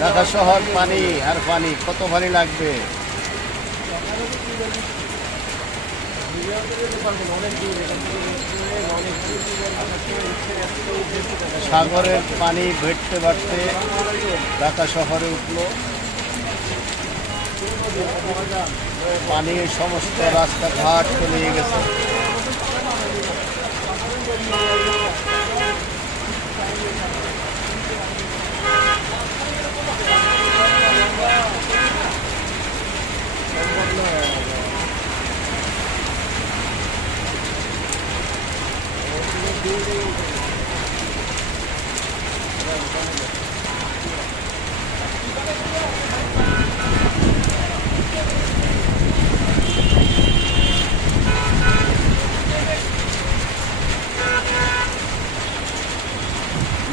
ঢাকা শহর পানি আর পানি, কত পানি লাগবে? সাগরের পানি ভেটতে বাড়তে ঢাকা শহরে উঠলো। পানি সমস্ত রাস্তাঘাট তলিয়ে গেছে।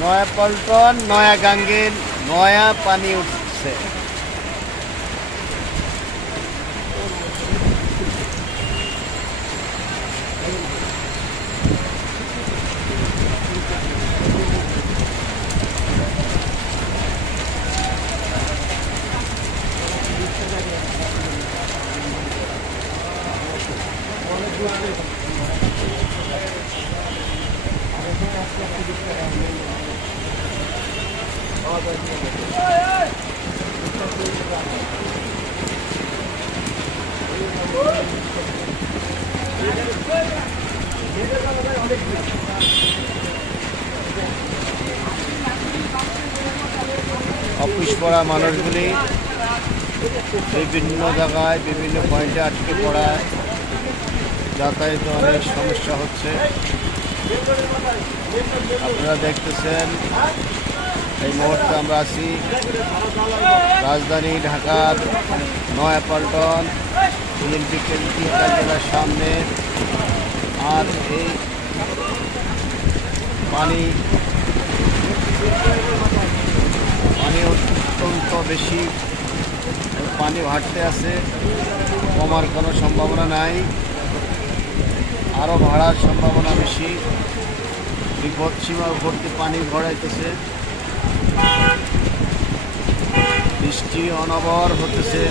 নয়াপল্টন, নয়াগাঙ্গে নয়া পানি উঠছে। অফিস পড়া মানুষগুলি বিভিন্ন জায়গায় বিভিন্ন পয়েন্টে আটকে পড়ায় যাতায়াতে অনেক সমস্যা হচ্ছে। আপনারা দেখতেছেন এই মুহূর্তে আমরা আছি রাজধানী ঢাকার নয়াপল্টন বিএনপি কেন্দ্রীয় কার্যালয়ের সামনে। আর এই পানি অত্যন্ত বেশি, পানি ভাটতে আছে, কমার কোনো সম্ভাবনা নাই, আরও বাড়ার সম্ভাবনা বেশি। বিপদ সীমার উপর দিয়ে পানি ভরাইতেছে, বৃষ্টি অনবর হতেছে।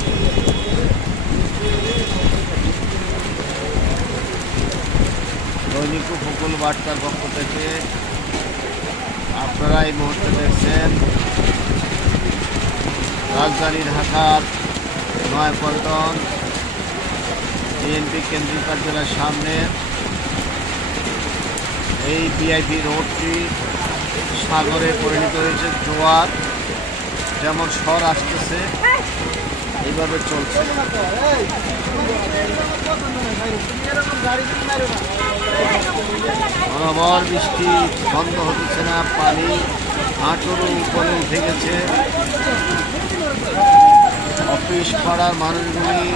দৈনিক উপকূল বার্তার পক্ষ থেকে আপনারা এই মুহূর্তে দেখছেন রাজধানী ঢাকার নয়াপল্টন বিএনপি কেন্দ্রীয় কার্যালয়ের সামনে এই ভিআইপি রোডটি সাগরে পরিণত হয়েছে। জোয়ার যেমন স্বর আসতেছে এইভাবে চলছে। অনবর বৃষ্টি বন্ধ হচ্ছে না, পানি হাঁটুর উপরে উঠে গেছে। অফিস পাড়ার মানুষগুলি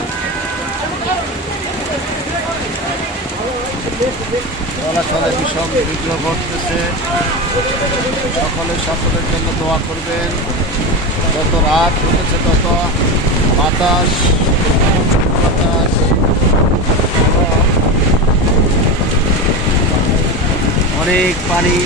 চলাচলে ভীষণ বিঘ্ন ঘটতেছে। সকলের জন্য দোয়া করবেন। যত রাত হতেছে তত বাতাস অনেক পানি